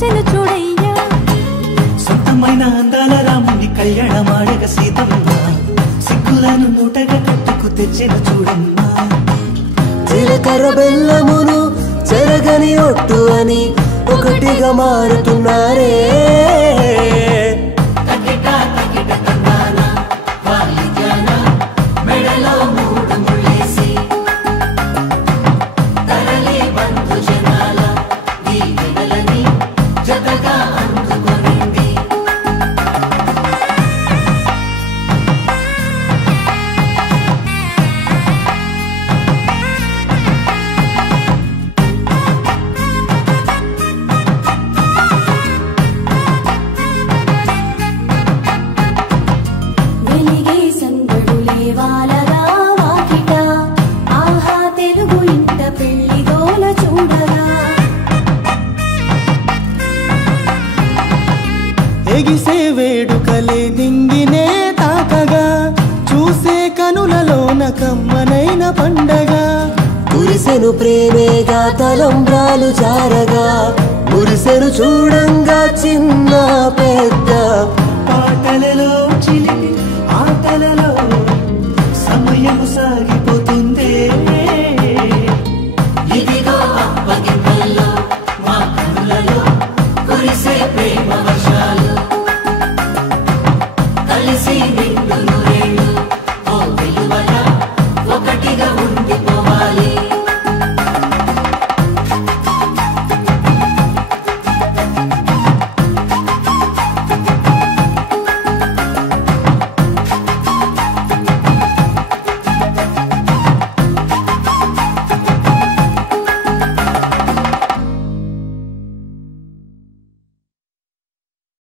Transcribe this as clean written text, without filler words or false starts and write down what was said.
వచ్చెను చూడయ్యా సొంతమైన అందాల రాముని కళ్యాణమాడగ సీతమ్మ సిగ్గులను మూటగా కట్టుకు తెచ్చెను చూడమ్మా జీలకర్ర బెల్లమును చెరగని ఒట్టు అని ఒకటిగా మారుతున్నారే ఎగిసే వేడుకలే నింగినే తాకగా చూసే కనులలోన కమ్మనైన పండగ కురిసెను ప్రేమేగా తలంబ్రాలు జారగా మురిసెను చూడంగా చిన్న పెద్ద పాటలలో